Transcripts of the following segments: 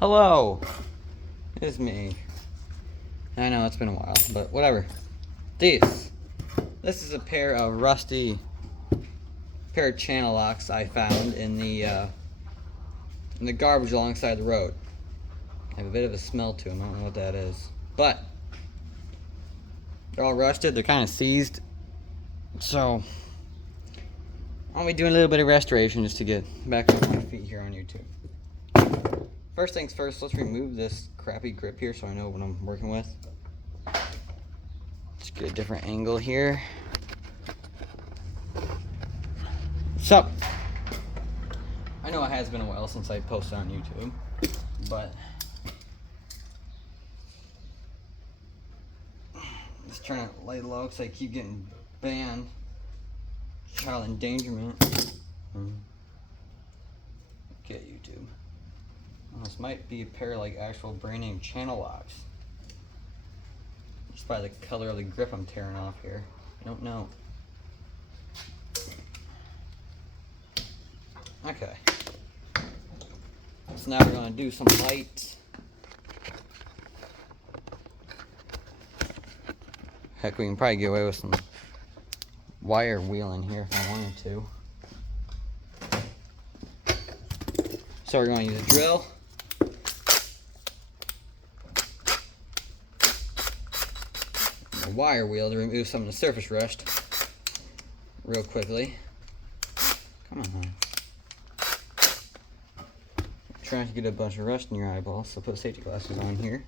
Hello! It's me. I know it's been a while, but whatever. This is a pair of rusty channel locks I found in the garbage alongside the road. They have a bit of a smell to them. I don't know what that is, but they're all rusted. They're kind of seized, so I'll be doing a little bit of restoration just to get back on my feet here on YouTube. First things first, let's remove this crappy grip here so I know what I'm working with. Let's get a different angle here. So, I know it has been a while since I posted on YouTube, but just trying to lay low because I keep getting banned. Child endangerment. Okay, YouTube. This might be a pair of like actual brand name channel locks. Just by the color of the grip I'm tearing off here. I don't know. Okay. So now we're going to do some lights. Heck, we can probably get away with some wire wheeling here if I wanted to. So we're going to use a drill. A wire wheel to remove some of the surface rust real quickly. Come on, man. Trying to get a bunch of rust in your eyeballs, so put safety glasses on here.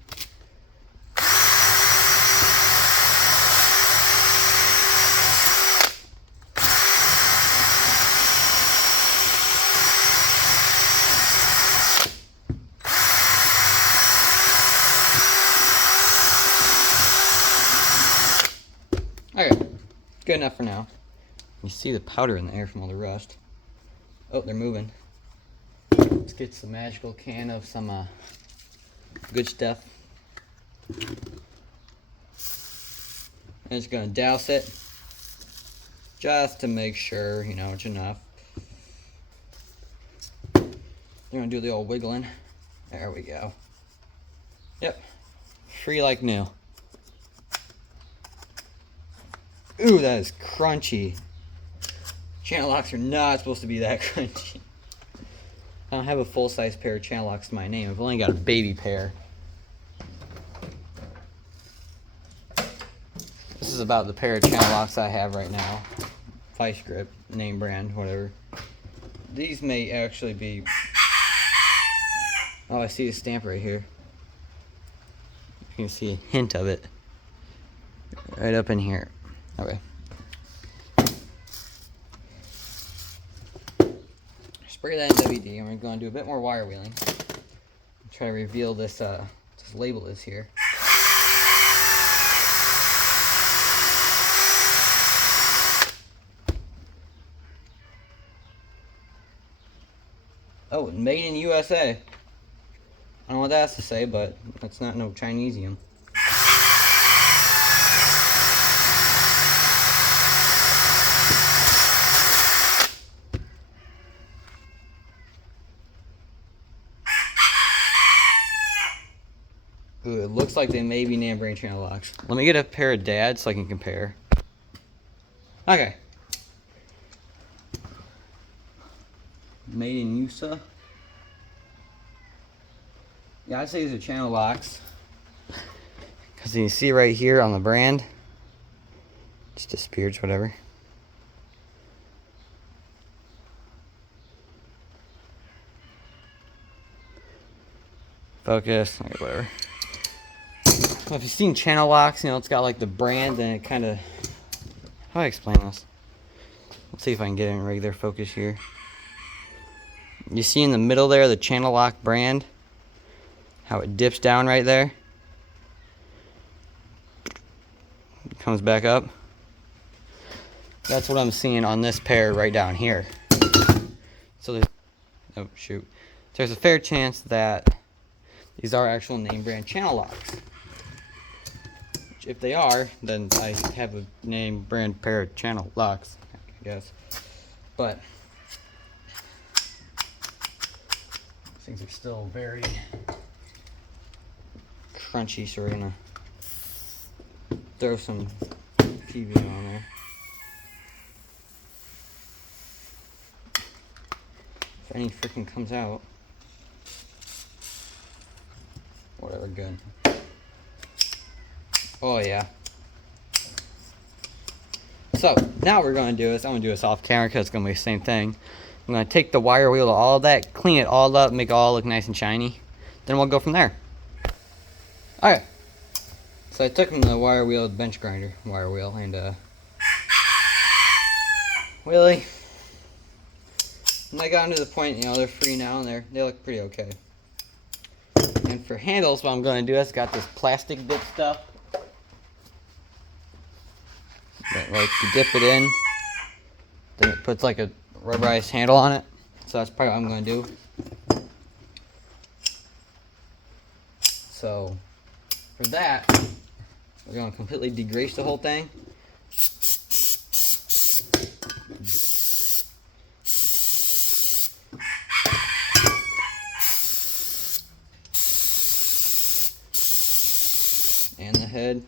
Okay, good enough for now. You see the powder in the air from all the rust. Oh, they're moving. Let's get some magical can of some good stuff. I'm just gonna douse it just to make sure, you know, it's enough. You're gonna do the old wiggling. There we go. Yep, free like new. Ooh, that is crunchy. Channel locks are not supposed to be that crunchy. I don't have a full-size pair of channel locks to my name. I've only got a baby pair. This is about the pair of channel locks I have right now. Vice Grip, name brand, whatever. These may actually be... Oh, I see a stamp right here. You can see a hint of it. Right up in here. Okay. Spray that in WD, and we're going to do a bit more wire wheeling. Try to reveal this label is here. Oh, made in USA. I don't know what that has to say, but that's not no Chinesium. Ooh, it looks like they may be name brand channel locks. Let me get a pair of Dads so I can compare. Okay. Made in USA. Yeah, I'd say these are channel locks. Because you can see right here on the brand. It's disappeared, whatever. Focus, okay, whatever. Well, if you've seen channel locks, you know, it's got like the brand and it kind of... How do I explain this? Let's see if I can get it in regular focus here. You see in the middle there, the channel lock brand? How it dips down right there? It comes back up. That's what I'm seeing on this pair right down here. So there's... Oh, shoot. There's a fair chance that these are actual name brand channel locks. If they are, then I have a name brand pair of channel locks, I guess. But things are still very crunchy, so we're gonna throw some PB on there. If any freaking comes out, whatever, good. Oh yeah. So now what we're gonna do is I'm gonna do this off camera because it's gonna be the same thing. I'm gonna take the wire wheel, all that, clean it all up, make it all look nice and shiny. Then we'll go from there. Alright. So I took the wire wheel, bench grinder wire wheel, and Willie. And I got them to the point, you know, they're free now and they look pretty okay. And for handles, what I'm gonna do is got this plastic dip stuff. That, like, you dip it in, then it puts like a rubberized handle on it. So that's probably what I'm gonna do. So for that, we're gonna completely degrease the whole thing. And the head.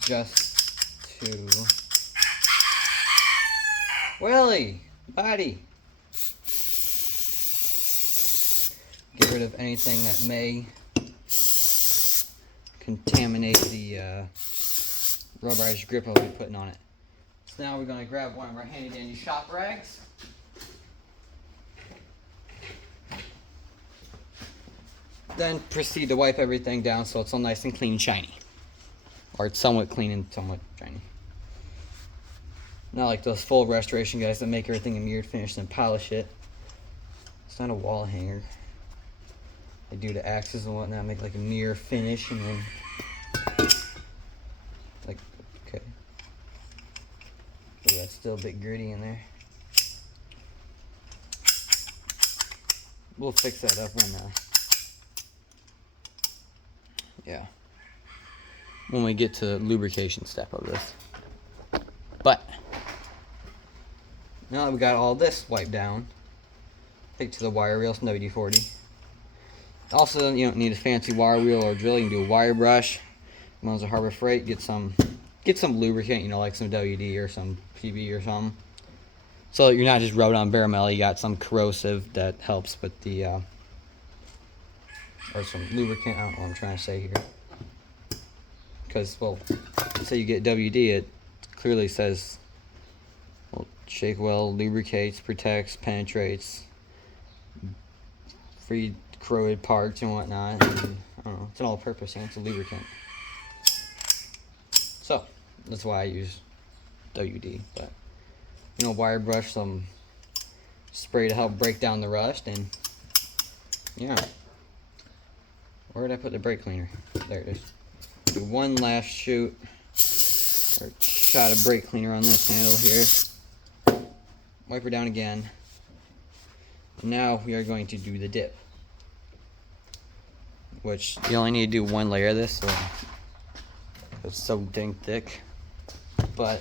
Just to Willie, buddy. Get rid of anything that may contaminate the rubberized grip I'll be putting on it. So now we're going to grab one of our handy dandy shop rags. Then proceed to wipe everything down so it's all nice and clean and shiny. Or it's somewhat clean and somewhat shiny. Not like those full restoration guys that make everything a mirrored finish and polish it. It's not a wall hanger. They do the axes and whatnot, make like a mirror finish and then like, okay. Oh, that's still a bit gritty in there. We'll fix that up when we get to the lubrication step of this. But now that we got all this wiped down, take to the wire reel, some WD-40. Also, you don't need a fancy wire wheel or drill. You can do a wire brush. One's a Harbor Freight. Get some lubricant, you know, like some WD or some PB or something. So you're not just rubbing on bare metal. You got some corrosive that helps with the or some lubricant. I don't know what I'm trying to say here. Because, well, say you get WD, it clearly says, well, shake well, lubricates, protects, penetrates, free corroded parts and whatnot. And, I don't know, it's an all-purpose thing. It's a lubricant. So that's why I use WD. But you know, wire brush, some spray to help break down the rust, and yeah. Where did I put the brake cleaner? There it is. Do one last shoot or shot of brake cleaner on this handle here. Wipe her down again. Now we are going to do the dip, which you only need to do one layer of this, so it's so dang thick. But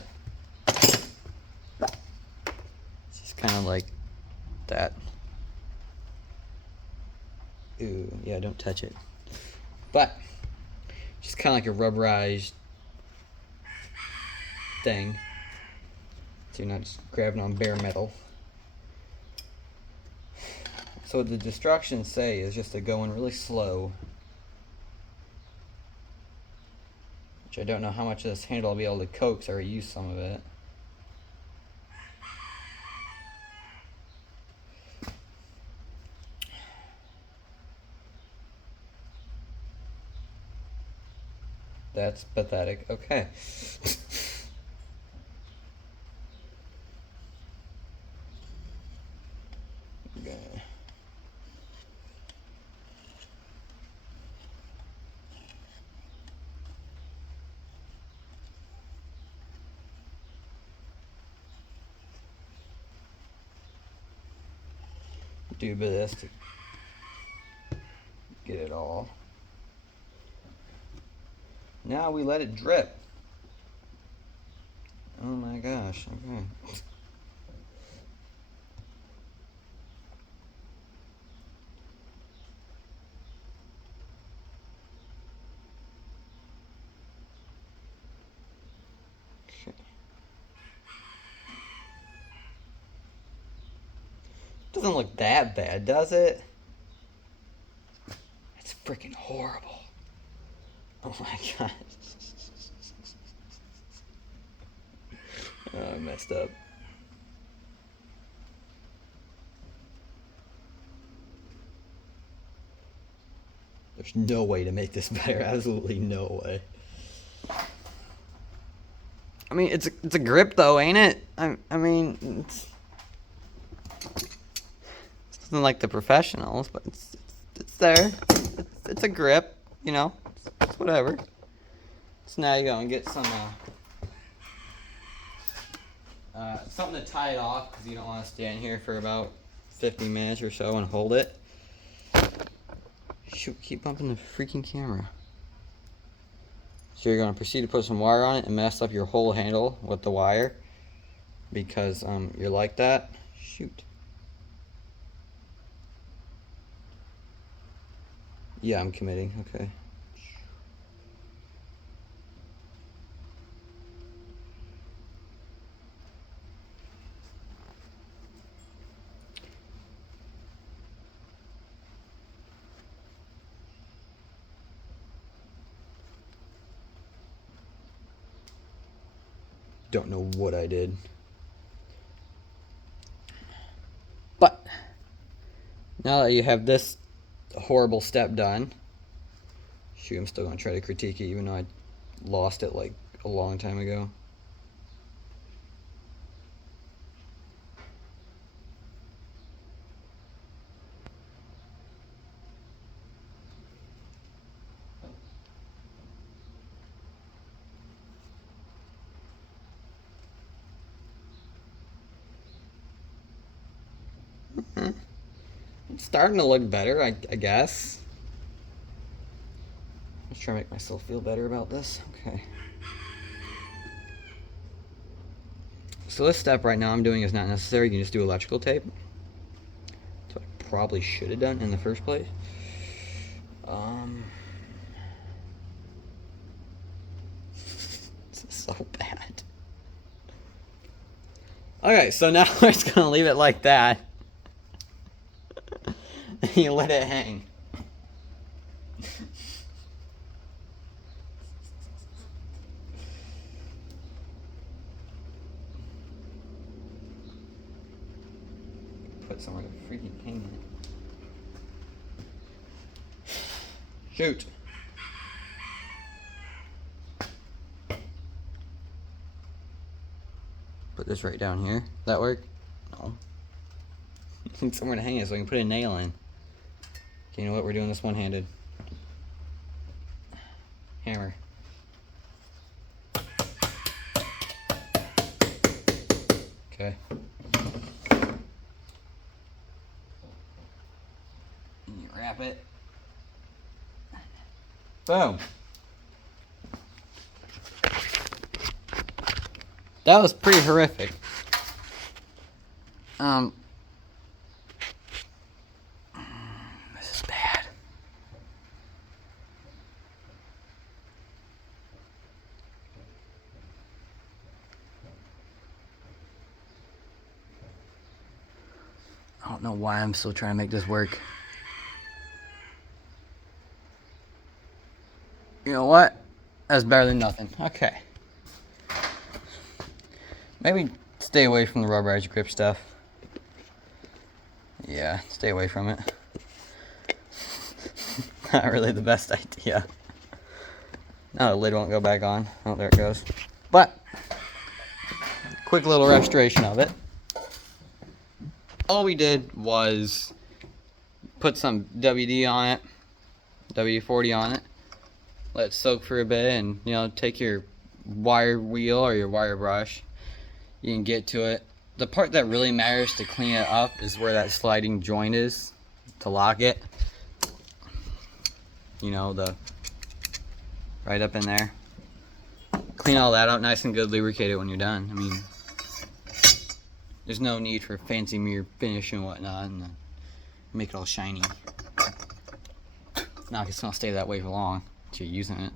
it's just kind of like that. Ooh, yeah, don't touch it. But just kind of like a rubberized thing, so you're not just grabbing on bare metal. So what the instructions say is just to go in really slow, which I don't know how much of this handle I'll be able to coax. I already used some of it. That's pathetic. Okay. Okay. Do a bit of this to get it all. Now we let it drip. Oh my gosh, okay. Doesn't look that bad, does it? It's freaking horrible. Oh my god. Oh, I messed up. There's no way to make this better. Absolutely no way. I mean, it's a grip though, ain't it? I mean, it's nothing like the professionals, but it's there. It's a grip, you know. It's whatever. So now you go and get some something to tie it off, because you don't want to stand here for about 50 minutes or so and hold it. Shoot, keep bumping the freaking camera. So you're going to proceed to put some wire on it and mess up your whole handle with the wire, because you're like that. Shoot. Yeah, I'm committing. Okay. Don't know what I did. But now that you have this horrible step done, shoot, I'm still going to try to critique it even though I lost it like a long time ago. It's starting to look better, I guess. Let's try to make myself feel better about this. Okay. So this step right now I'm doing is not necessary. You can just do electrical tape. That's what I probably should have done in the first place. This is so bad. Okay, so now we're just gonna leave it like that. You let it hang. Put somewhere to freaking hang it. Shoot. Put this right down here. That work? No. Need somewhere to hang it so I can put a nail in. Okay, you know what? We're doing this one-handed. Hammer. Okay. And you wrap it. Boom. That was pretty horrific. This is bad. I don't know why I'm still trying to make this work. You know what? That's better than nothing. Okay. Maybe stay away from the rubberized grip stuff. Yeah, stay away from it. Not really the best idea. Now the lid won't go back on. Oh, there it goes. But, quick little restoration of it. All we did was put some WD on it, WD-40 on it, let it soak for a bit, and take your wire wheel or your wire brush. You can get to it. The part that really matters to clean it up is where that sliding joint is to lock it. The right up in there. Clean all that out nice and good, lubricate it when you're done. I mean, there's no need for fancy mirror finish and whatnot, and make it all shiny. Not it's gonna stay that way for long until you're using it.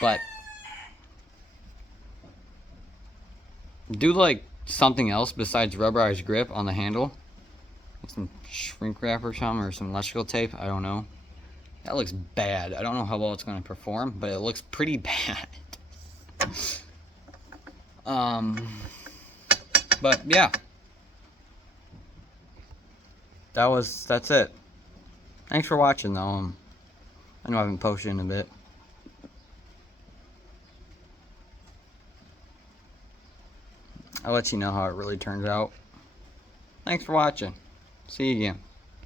But do like something else besides rubberized grip on the handle. Like some shrink wrap or something, or some electrical tape, I don't know. That looks bad. I don't know how well it's going to perform, but it looks pretty bad. But yeah. That's it. Thanks for watching though. I know I haven't posted in a bit. I'll let you know how it really turns out. Thanks for watching. See you again.